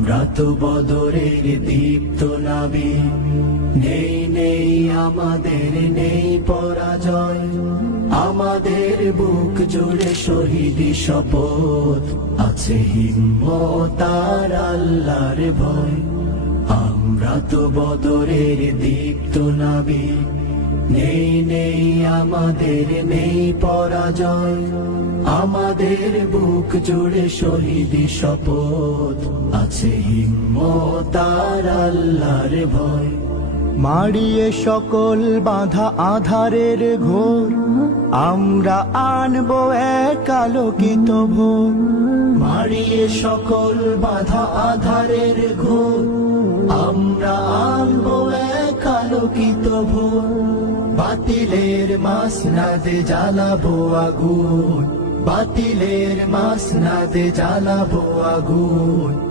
আমরা তো বদরের দীপ্ত নাবি। নেই নেই, আমাদের নেই পরাজয়। আমাদের বুক জুড়ে শহীদি শপথ। আছে হিম্মত আর আল্লাহর ভয়। আমরা তো বদরের দীপ্ত নাবি। নেই নেই, আমাদের নেই পরাজয়। আমাদের বুক জুড়ে শহীদি শপথ আছে হিম্মত আর আল্লাহর ভয়। মারিয়ে সকল বাধা আধারের ঘোর। আমরা আনব এক আলোকিত ভোর। মারিয়ে সকল বাধা আধারের ঘোর। আমরা আনব এক আলোকিত ভোর। বাতিলের মাস নাদে জ্বালাবো আগুন। বাতিলের মাস নাদে জ্বালাবো আগুন।